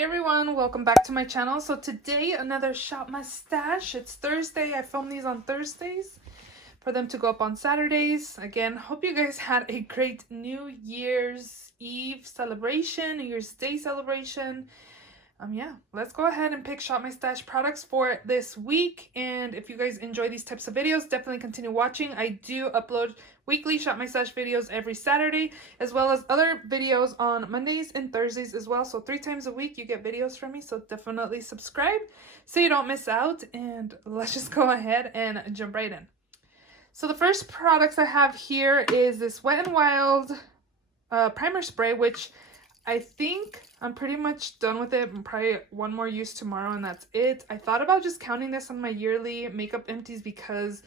Hey everyone, welcome back to my channel. So today another shop my stash. It's Thursday. I film these on Thursdays for them to go up on Saturdays. Again, hope you guys had a great New Year's Eve celebration, New Year's Day celebration. Yeah, let's go ahead and pick Shop My Stash products for this week. And if you guys enjoy these types of videos, definitely continue watching. I do upload weekly Shop My Stash videos every Saturday, as well as other videos on Mondays and Thursdays as well. So 3 times a week you get videos from me. So definitely subscribe so you don't miss out. And let's just go ahead and jump right in. So the first products I have here is this Wet n Wild primer spray, which I think I'm pretty much done with it. Probably one more use tomorrow and that's it. I thought about just counting this on my yearly makeup empties because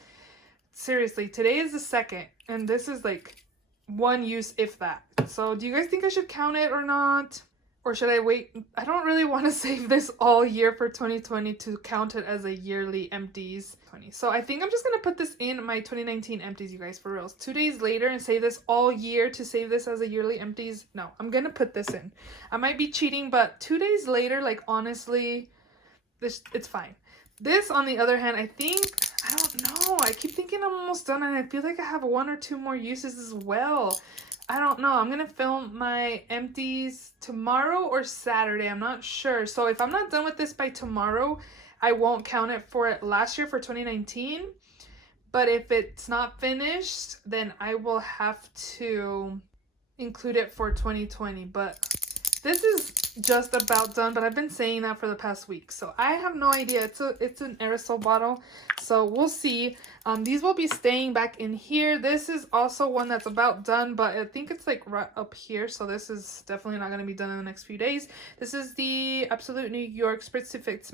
seriously, today is the 2nd and this is like one use if that. So do you guys think I should count it or not? Or should I wait? I don't really want to save this all year for 2020 to count it as a yearly empties. So I think I'm just going to put this in my 2019 empties, you guys, for reals. 2 days later and save this all year to save this as a yearly empties. No, I'm going to put this in. I might be cheating, but 2 days later, like honestly, it's fine. This, on the other hand, I don't know. I keep thinking I'm almost done and I feel like I have 1 or 2 more uses as well. I don't know. I'm going to film my empties tomorrow or Saturday. I'm not sure. So if I'm not done with this by tomorrow, I won't count it for last year for 2019. But if it's not finished, then I will have to include it for 2020. But this is just about done, but I've been saying that for the past week. So I have no idea. It's an aerosol bottle. So we'll see. These will be staying back in here. This is also one that's about done, but I think it's like right up here. So this is definitely not going to be done in the next few days. This is the Absolute New York Spritz to Fix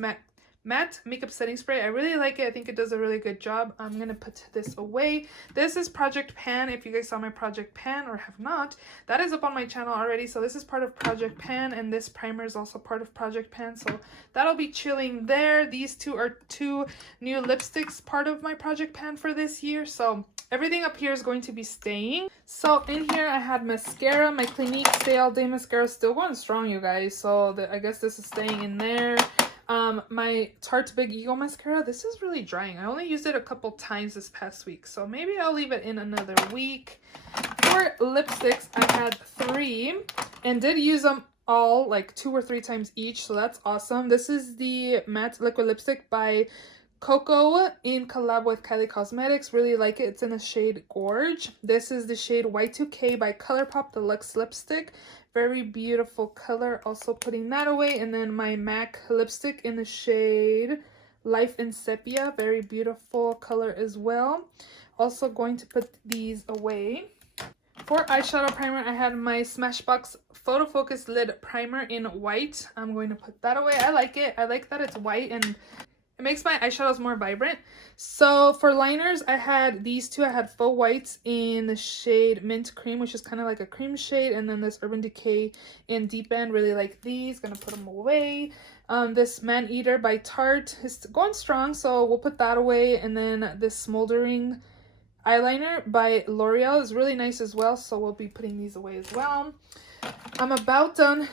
Matte Makeup Setting Spray. I really like it. I think it does a really good job. I'm going to put this away. This is Project Pan. If you guys saw my Project Pan or have not, that is up on my channel already. So this is part of Project Pan and this primer is also part of Project Pan. So that'll be chilling there. These two are 2 new lipsticks, part of my Project Pan for this year. So everything up here is going to be staying. So in here I had mascara. My Clinique Stay All Day mascara is still going strong, you guys. So I guess this is staying in there. My Tarte Big Eagle mascara, this is really drying. I only used it a couple times this past week, so maybe I'll leave it in another week. For lipsticks, I had 3 and did use them all like 2 or 3 times each, so that's awesome. This is the matte liquid lipstick by Coco in collab with Kylie Cosmetics. Really like it. It's in the shade Gorge. This is the shade Y2K by ColourPop Deluxe Lipstick. Very beautiful color. Also putting that away. And then my MAC lipstick in the shade Life in Sepia. Very beautiful color as well. Also going to put these away. For eyeshadow primer, I had my Smashbox Photo Focus Lid Primer in white. I'm going to put that away. I like it. I like that it's white and it makes my eyeshadows more vibrant. So for liners, I had these 2. I had Faux Whites in the shade Mint Cream, which is kind of like a cream shade. And then this Urban Decay in Deep End. Really like these. Gonna put them away. This Man Eater by Tarte is going strong, so we'll put that away. And then this Smoldering eyeliner by L'Oreal is really nice as well. So we'll be putting these away as well. I'm about done.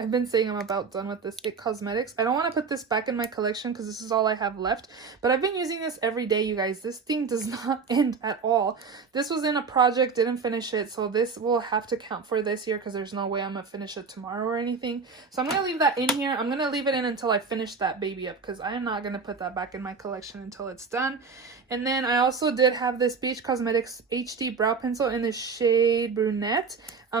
I've been saying I'm about done with this IT Cosmetics. I don't want to put this back in my collection because this is all I have left. But I've been using this every day, you guys. This thing does not end at all. This was in a project, didn't finish it. So this will have to count for this year because there's no way I'm going to finish it tomorrow or anything. So I'm going to leave that in here. I'm going to leave it in until I finish that baby up because I am not going to put that back in my collection until it's done. And then I also did have this BH Cosmetics HD Brow Pencil in the shade Brunette.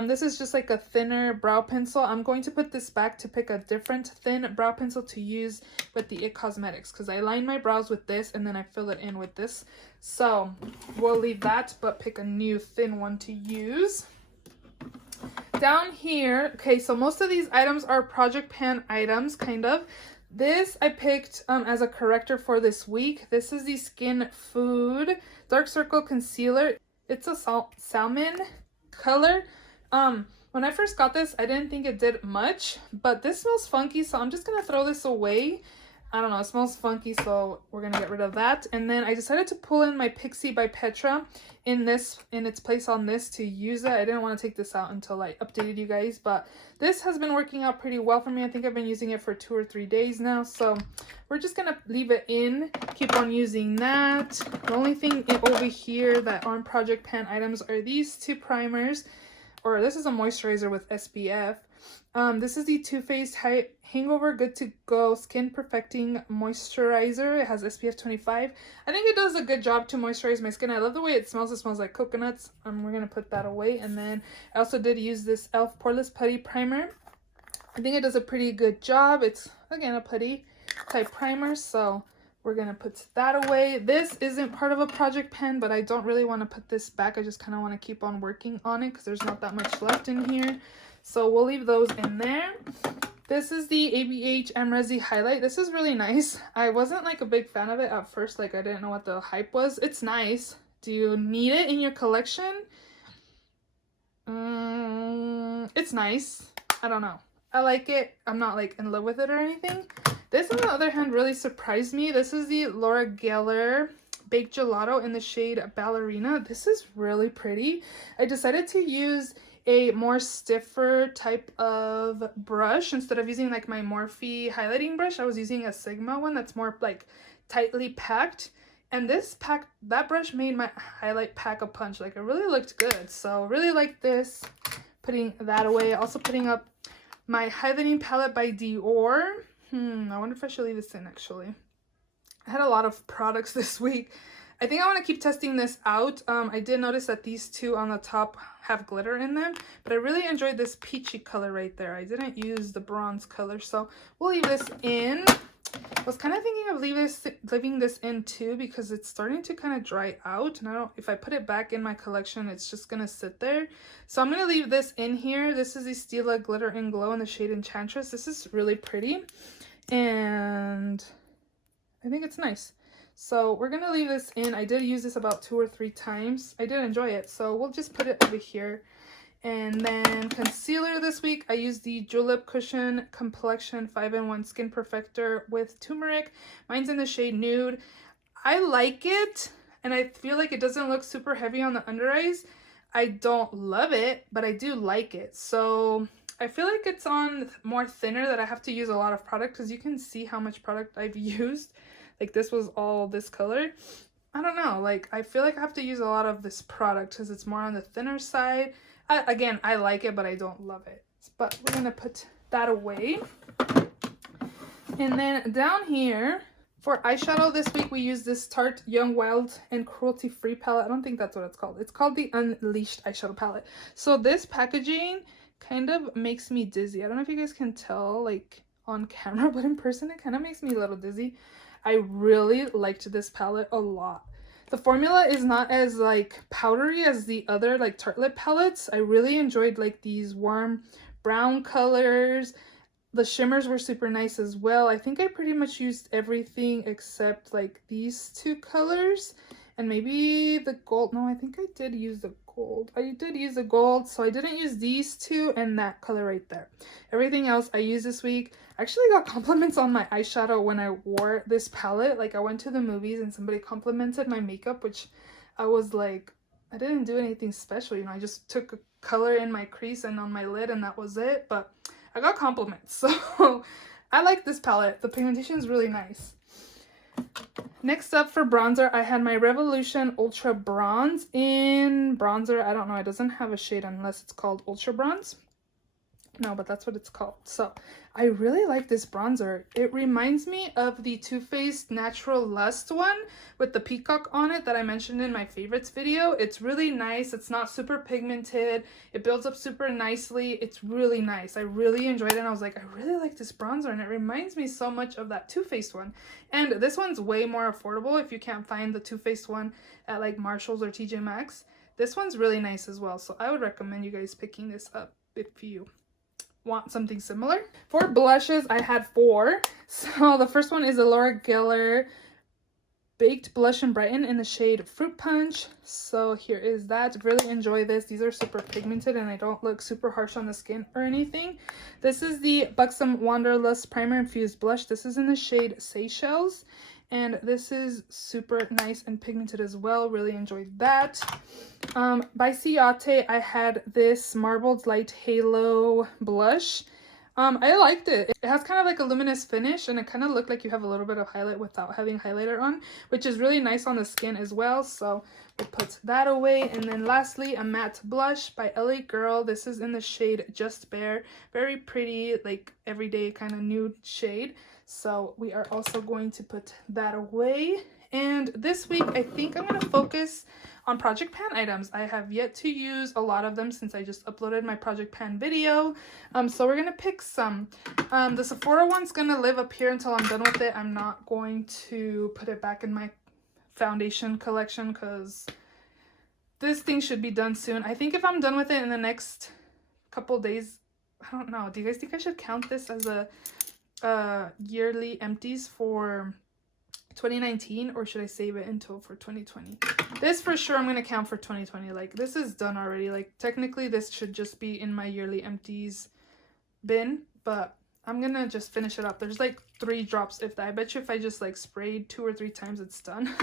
This is just like a thinner brow pencil. I'm going to put this back to pick a different thin brow pencil to use with the IT Cosmetics because I line my brows with this and then I fill it in with this. So we'll leave that but pick a new thin one to use. Down here, okay, so most of these items are Project Pan items, kind of. This I picked as a corrector for this week. This is the Skin Food Dark Circle Concealer. It's a salmon color. When I first got this, I didn't think it did much, but this smells funky, so I'm just gonna throw this away. I don't know, it smells funky, so we're gonna get rid of that. And then I decided to pull in my Pixie by Petra in its place on this to use it. I didn't want to take this out until I updated you guys, but this has been working out pretty well for me. I think I've been using it for 2 or 3 days now, so we're just gonna leave it in, keep on using that. The only thing over here that aren't project pan items are these 2 primers, or this is a moisturizer with SPF. This is the Too Faced Hangover Good to Go Skin Perfecting Moisturizer. It has SPF 25. I think it does a good job to moisturize my skin. I love the way it smells. It smells like coconuts. We're going to put that away. And then I also did use this e.l.f. Poreless Putty Primer. I think it does a pretty good job. It's, again, a putty type primer. So we're going to put that away. This isn't part of a project pan, but I don't really want to put this back. I just kind of want to keep on working on it because there's not that much left in here. So we'll leave those in there. This is the ABH Amrezi Highlight. This is really nice. I wasn't like a big fan of it at first. Like I didn't know what the hype was. It's nice. Do you need it in your collection? It's nice. I don't know. I like it. I'm not like in love with it or anything. This on the other hand really surprised me. This is the Laura Geller Baked Gelato in the shade Ballerina. This is really pretty. I decided to use a more stiffer type of brush instead of using like my Morphe highlighting brush. I was using a Sigma one that's more like tightly packed, and that brush made my highlight pack a punch. Like it really looked good, so really like this. Putting that away. Also putting up my highlighting palette by Dior. I wonder if I should leave this in. Actually, I had a lot of products this week. I think I want to keep testing this out. I did notice that these 2 on the top have glitter in them, but I really enjoyed this peachy color right there. I didn't use the bronze color, so we'll leave this in. I was kind of thinking of leaving this in too because it's starting to kind of dry out, and if I put it back in my collection, it's just gonna sit there. So I'm gonna leave this in here. This is the Stila Glitter and Glow in the shade Enchantress. This is really pretty, and I think it's nice. So we're going to leave this in. I did use this about 2 or 3 times. I did enjoy it. So we'll just put it over here. And then concealer this week, I used the Julep Cushion Complexion 5-in-1 Skin Perfector with turmeric. Mine's in the shade Nude. I like it, and I feel like it doesn't look super heavy on the under eyes. I don't love it, but I do like it. So I feel like it's on more thinner, that I have to use a lot of product because you can see how much product I've used. Like this was all this color. I don't know, like I feel like I have to use a lot of this product because it's more on the thinner side. Again, I like it, but I don't love it. But we're gonna put that away. And then down here for eyeshadow this week, we use this Tarte Young Wild and Cruelty Free palette. I don't think that's what it's called. It's called the Unleashed eyeshadow palette. So this packaging kind of makes me dizzy. I don't know if you guys can tell like on camera, but in person it kind of makes me a little dizzy. I really liked this palette a lot. The formula is not as like powdery as the other like Tarte lip palettes. I really enjoyed like these warm brown colors. The shimmers were super nice as well. I think I pretty much used everything except like these 2 colors and maybe the gold. No, I think I did use the gold. I did use the gold, so I didn't use these 2 and that color right there. Everything else I used this week. I actually got compliments on my eyeshadow when I wore this palette. Like I went to the movies and somebody complimented my makeup, which I was like, I didn't do anything special, you know, I just took a color in my crease and on my lid and that was it, but I got compliments. So I like this palette. The pigmentation is really nice. Next up for bronzer, I had my Revolution Ultra Bronze in bronzer. I don't know, it doesn't have a shade unless it's called Ultra Bronze. No, but that's what it's called. So I really like this bronzer. It reminds me of the Too Faced Natural Lust one with the peacock on it that I mentioned in my favorites video. It's really nice. It's not super pigmented. It builds up super nicely. It's really nice. I really enjoyed it, and I was like, I really like this bronzer, and it reminds me so much of that Too Faced one. And this one's way more affordable if you can't find the Too Faced one at like Marshalls or TJ Maxx. This one's really nice as well, so I would recommend you guys picking this up if you want something similar. For blushes, I had 4. So the first one is the Laura Geller Baked Blush and Brighten in the shade Fruit Punch. So here is that. Really enjoy this. These are super pigmented and they don't look super harsh on the skin or anything. This is the Buxom Wanderlust Primer Infused Blush. This is in the shade Seychelles. And this is super nice and pigmented as well. Really enjoyed that. By Ciate, I had this Marbled Light Halo blush. I liked it. It has kind of like a luminous finish and it kind of looked like you have a little bit of highlight without having highlighter on, which is really nice on the skin as well. So we'll put that away. And then lastly, a matte blush by LA Girl. This is in the shade Just Bare. Very pretty, like everyday kind of nude shade. So we are also going to put that away. And this week, I think I'm going to focus on Project Pan items. I have yet to use a lot of them since I just uploaded my Project Pan video. So we're going to pick some. The Sephora one's going to live up here until I'm done with it. I'm not going to put it back in my foundation collection because this thing should be done soon. I think if I'm done with it in the next couple days, I don't know. Do you guys think I should count this as a yearly empties for 2019 or should I save it until for 2020? This for sure I'm going to count for 2020. Like this is done already. Like technically this should just be in my yearly empties bin, but I'm going to just finish it up. There's like 3 drops if that. I bet you if I just like sprayed 2 or 3 times it's done.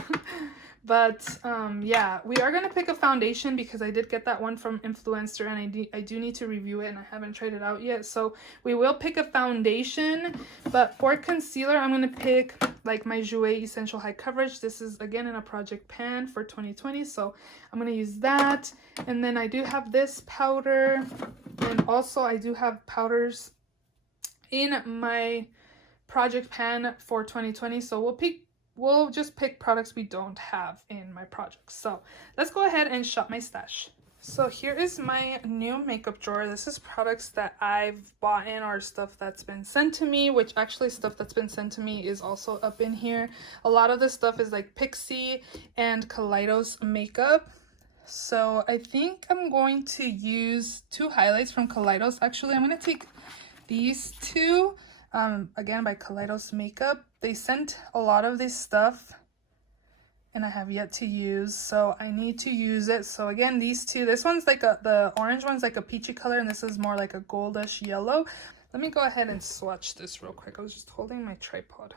But yeah, we are going to pick a foundation because I did get that one from Influenster and I do need to review it and I haven't tried it out yet. So we will pick a foundation, but for concealer, I'm going to pick like my Jouer Essential High Coverage. This is again in a Project Pan for 2020. So I'm going to use that. And then I do have this powder and also I do have powders in my Project Pan for 2020. So we'll just pick products we don't have in my projects. So let's go ahead and shop my stash. So here is my new makeup drawer. This is products that I've bought in or stuff that's been sent to me, which actually stuff that's been sent to me is also up in here. A lot of this stuff is like Pixie and Kaleidos makeup. So I think I'm going to use 2 highlights from Kaleidos. Actually, I'm going to take these 2. Again by Kaleidos makeup. They sent a lot of this stuff and I have yet to use, so I need to use it. So again, these 2, this one's like the orange one's like a peachy color and this is more like a goldish yellow. Let me go ahead and swatch this real quick. I was just holding my tripod.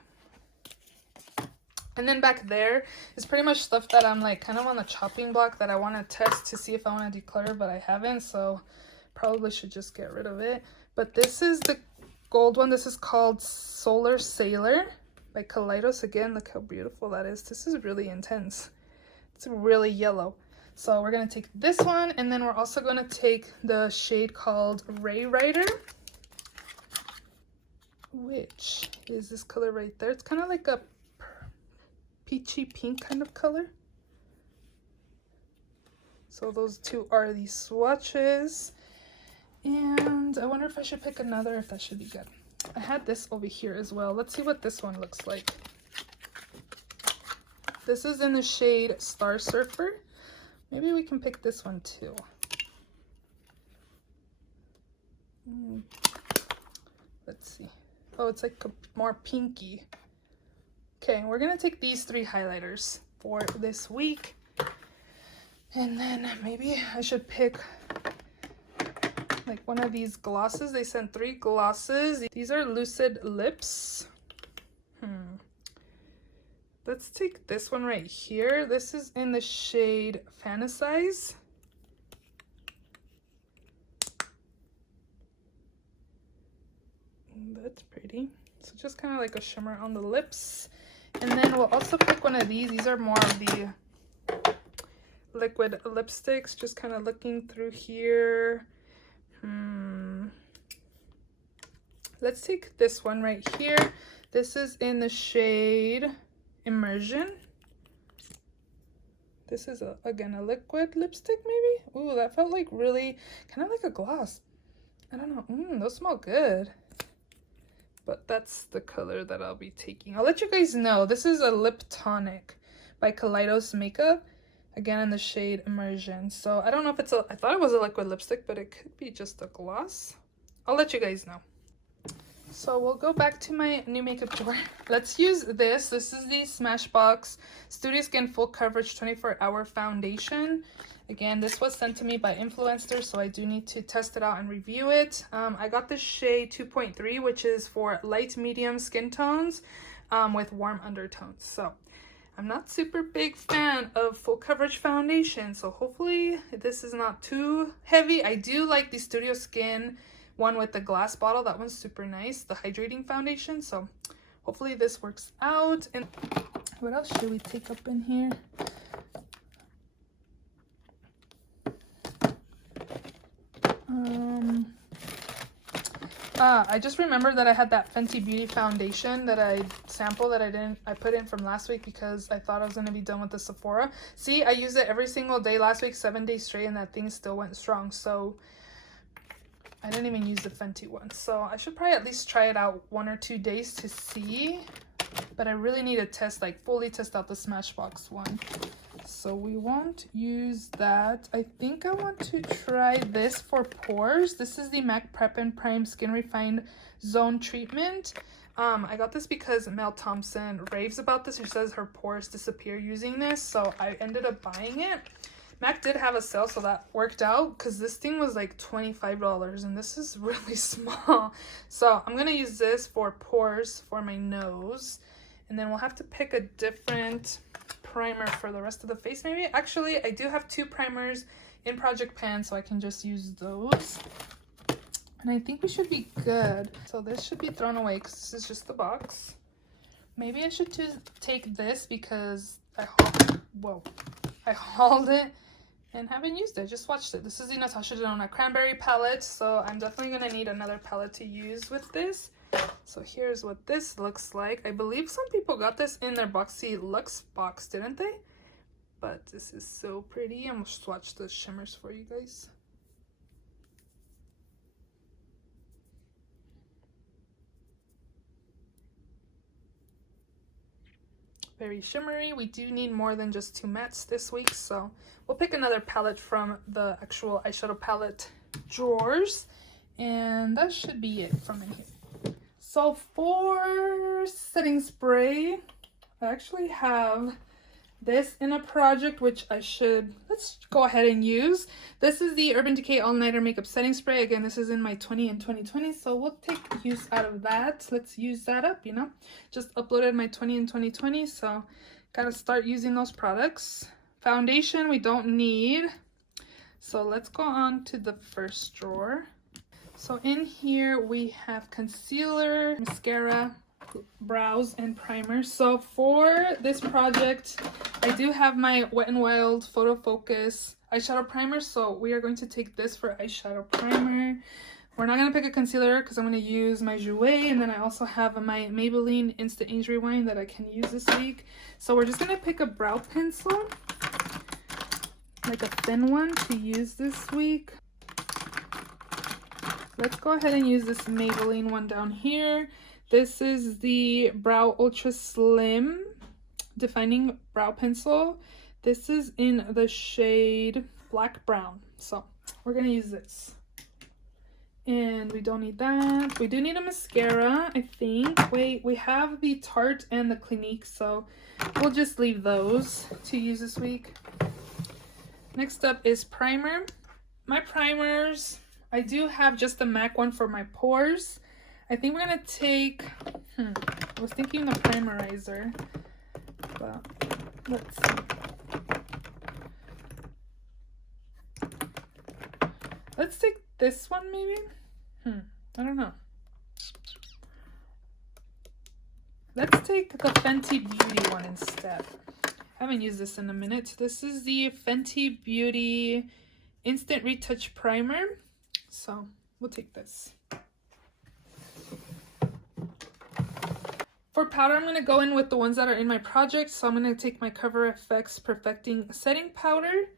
And then back there is pretty much stuff that I'm like kind of on the chopping block that I want to test to see if I want to declutter, but I haven't, so probably should just get rid of it. But this is the gold one. This is called Solar Sailor by Kaleidos. Again, look how beautiful that is. This is really intense. It's really yellow. So we're going to take this one and then we're also going to take the shade called Ray Rider, which is this color right there. It's kind of like a peachy pink kind of color. So those 2 are the swatches. And I wonder if I should pick another, if that should be good. I had this over here as well. Let's see what this one looks like. This is in the shade Star Surfer. Maybe we can pick this one too. Let's see. Oh, it's like a more pinky. Okay, we're going to take these 3 highlighters for this week. And then maybe I should pick like one of these glosses. They sent 3 glosses. These are Lucid Lips. Let's take this one right here. This is in the shade Fantasize. That's pretty. So just kind of like a shimmer on the lips. And then we'll also pick one of these. These are more of the liquid lipsticks. Just kind of looking through here. Let's take this one right here. This is in the shade Immersion. This is again a liquid lipstick maybe. Ooh, that felt like really kind of like a gloss. I don't know. Those smell good. But that's the color that I'll be taking. I'll let you guys know. This is a lip tonic by Kaleidos makeup. Again in the shade Immersion. So I don't know if it's I thought it was a liquid lipstick, but it could be just a gloss. I'll let you guys know. So we'll go back to my new makeup drawer. Let's use this. This is the Smashbox Studio Skin Full Coverage 24-Hour Foundation. Again, this was sent to me by Influenster, so I do need to test it out and review it. I got the shade 2.3, which is for light medium skin tones with warm undertones. So I'm not super big fan of full coverage foundation, so hopefully this is not too heavy. I do like the Studio Skin one with the glass bottle. That one's super nice, the hydrating foundation. So hopefully this works out. And what else should we take up in here? I just remembered that I had that Fenty Beauty foundation that I sampled that I put in from last week because I thought I was going to be done with the Sephora. See, I used it every single day last week, 7 days straight, and that thing still went strong. So I didn't even use the Fenty one. So I should probably at least try it out 1 or 2 days to see. But I really need to test, like fully test out the Smashbox one. So we won't use that. I think I want to try this for pores. This is the MAC Prep and Prime Skin Refined Zone Treatment. I got this because Mel Thompson raves about this. She says her pores disappear using this, so I ended up buying it. MAC did have a sale, so that worked out because this thing was like $25 and this is really small. So I'm gonna use this for pores for my nose, and then we'll have to pick a different primer for the rest of the face maybe. Actually, I do have 2 primers in Project Pan, so I can just use those. And I think we should be good. So this should be thrown away because this is just the box. Maybe I should take this because I hauled it and haven't used it. Just watched it. This is the Natasha Denona Cranberry palette, so I'm definitely gonna need another palette to use with this. So here's what this looks like. I believe some people got this in their Boxy Luxe box, didn't they? But this is so pretty. I'm gonna swatch the shimmers for you guys. Very shimmery. We do need more than just 2 mattes this week, so we'll pick another palette from the actual eyeshadow palette drawers, and that should be it from in here. So for setting spray, I actually have this in a project which let's go ahead and use. This is the Urban Decay All Nighter Makeup Setting Spray. Again, this is in my 20 and 2020, so we'll take use out of that. Let's use that up, you know. Just uploaded my 20 and 2020, so gotta start using those products. Foundation we don't need, so let's go on to the first drawer. So in here we have concealer, mascara, brows, and primer. So for this project, I do have my Wet n Wild Photo Focus eyeshadow primer, so we are going to take this for eyeshadow primer. We're not going to pick a concealer because I'm going to use my Jouer, and then I also have my Maybelline Instant Age Rewind that I can use this week. So we're just going to pick a brow pencil, like a thin one, to use this week. Let's go ahead and use this Maybelline one down here. This is the Brow Ultra Slim Defining Brow Pencil. This is in the shade Black Brown. So we're going to use this. And we don't need that. We do need a mascara, I think. Wait, we have the Tarte and the Clinique, so we'll just leave those to use this week. Next up is primer. My primers, I do have just the MAC one for my pores. I think we're gonna take, I was thinking the primerizer, but let's see. Let's take this one maybe? I don't know. Let's take the Fenty Beauty one instead. I haven't used this in a minute. This is the Fenty Beauty Instant Retouch Primer. So we'll take this. For powder, I'm going to go in with the ones that are in my project. So I'm going to take my Cover FX Perfecting Setting Powder.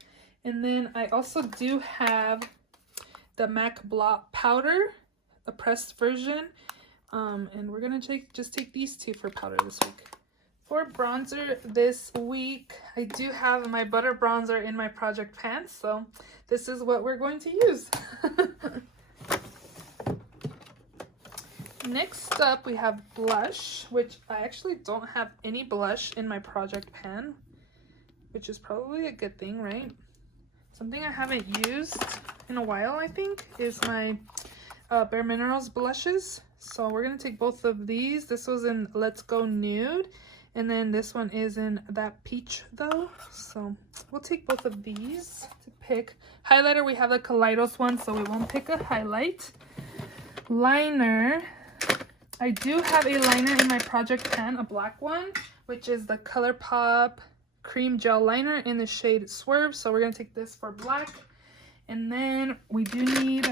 And then I also do have the MAC Blot Powder, a pressed version. And we're going to just take these 2 for powder this week. For bronzer this week, I do have my Butter Bronzer in my Project Pan. So this is what we're going to use. Next up, we have blush, which I actually don't have any blush in my project pan, which is probably a good thing, right? Something I haven't used in a while, I think, is my Bare Minerals blushes. So we're going to take both of these. This was in Let's Go Nude, and then this one is in That Peach, though. So we'll take both of these to pick. Highlighter, we have the Kaleidos one, so we won't pick a highlight. Liner, I do have a liner in my project pan, a black one, which is the ColourPop Cream Gel Liner in the shade Swerve. So we're going to take this for black. And then we do need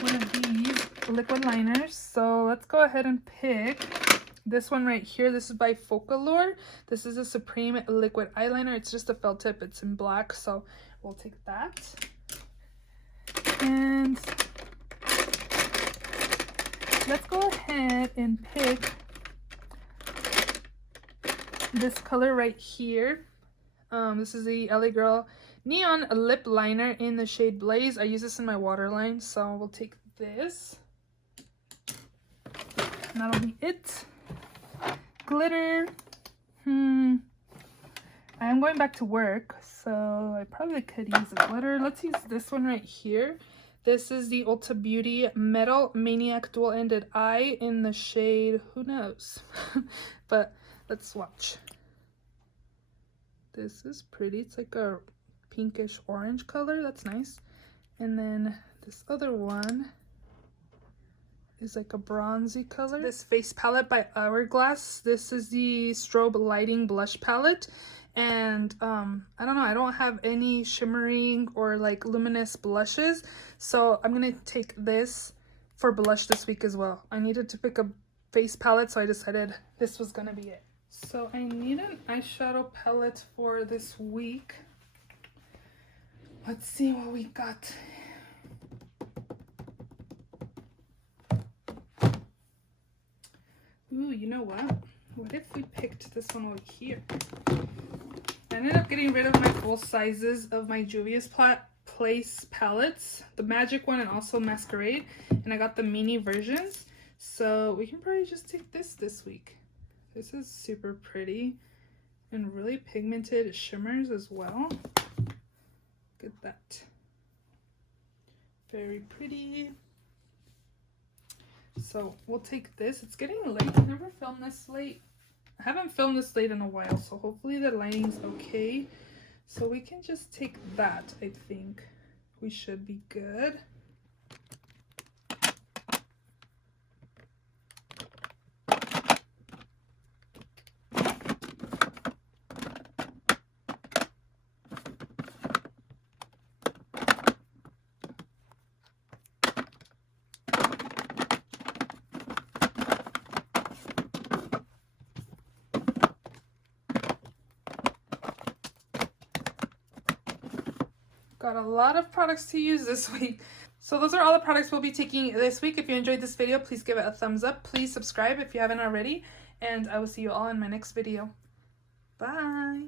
one of these liquid liners. So let's go ahead and pick this one right here. This is by Focallure. This is a Supreme liquid eyeliner. It's just a felt tip. It's in black. So we'll take that. And let's go ahead and pick this color right here. This is the LA Girl Neon Lip Liner in the shade Blaze. I use this in my waterline, so we'll take this. And that'll be it. Glitter. I am going back to work, so I probably could use a glitter. Let's use this one right here. This is the Ulta Beauty Metal Maniac Dual-Ended Eye in the shade, who knows? But let's swatch. This is pretty. It's like a pinkish orange color. That's nice. And then this other one is like a bronzy color. This face palette by Hourglass. This is the Strobe Lighting Blush Palette. And I don't know, I don't have any shimmering or like luminous blushes, so I'm gonna take this for blush this week as well. I needed to pick a face palette, so I decided this was gonna be it. So I need an eyeshadow palette for this week. Let's see what we got. Ooh, you know what? What if we picked this one over here? I ended up getting rid of my full sizes of my Juvia's Place palettes, the Magic one and also Masquerade, and I got the mini versions. So we can probably just take this week. This is super pretty and really pigmented shimmers as well. Look at that. Very pretty. So we'll take this. It's getting late. I've never filmed this late. I haven't filmed this late in a while, so hopefully the lighting's okay. So we can just take that, I think. We should be good. Got a lot of products to use this week. So those are all the products we'll be taking this week. If you enjoyed this video, please give it a thumbs up. Please subscribe if you haven't already. And I will see you all in my next video. Bye.